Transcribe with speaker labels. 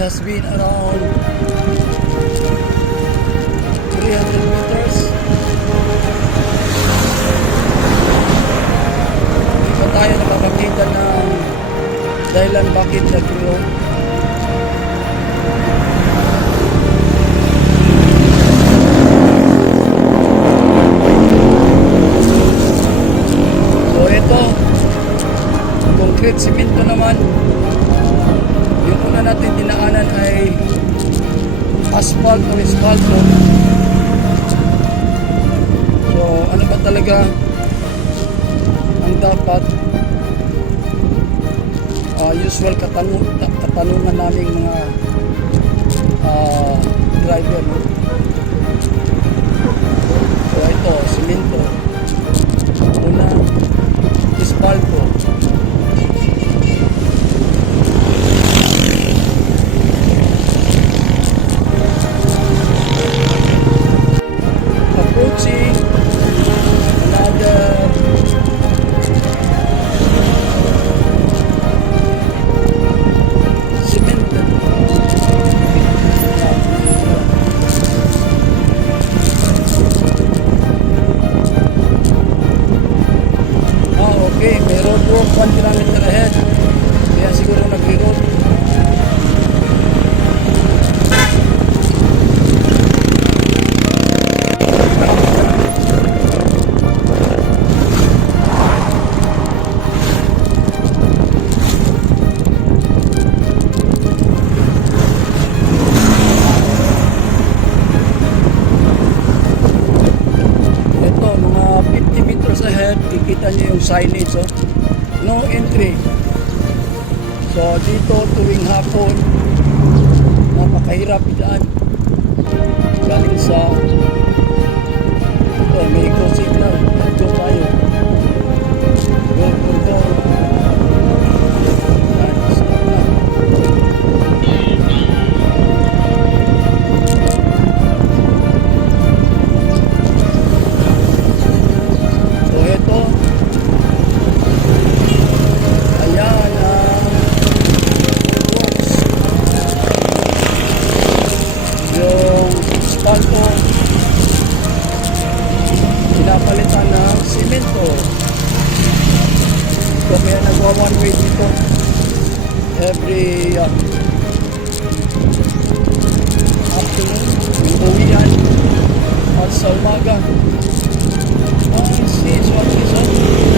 Speaker 1: has been around 300 meters. Hindi pa tayo nakakakita ng dahilan bakit nag-grow. So ito, concrete simento naman. Asphalt or asfalto. So ano ba talaga ang dapat uh, usual katanung ta- katanungan naming mga uh, driver no? so ito simento una asfalto ahead, kikita niyo yung signage, oh. No entry. So, dito tuwing hapon, napakahirap idaan. Galing sa ito, may go signal. Go tayo. Kaya nagwa one way dito. Every uh, afternoon, yung uwian. At sa umaga. Oh, it's, it's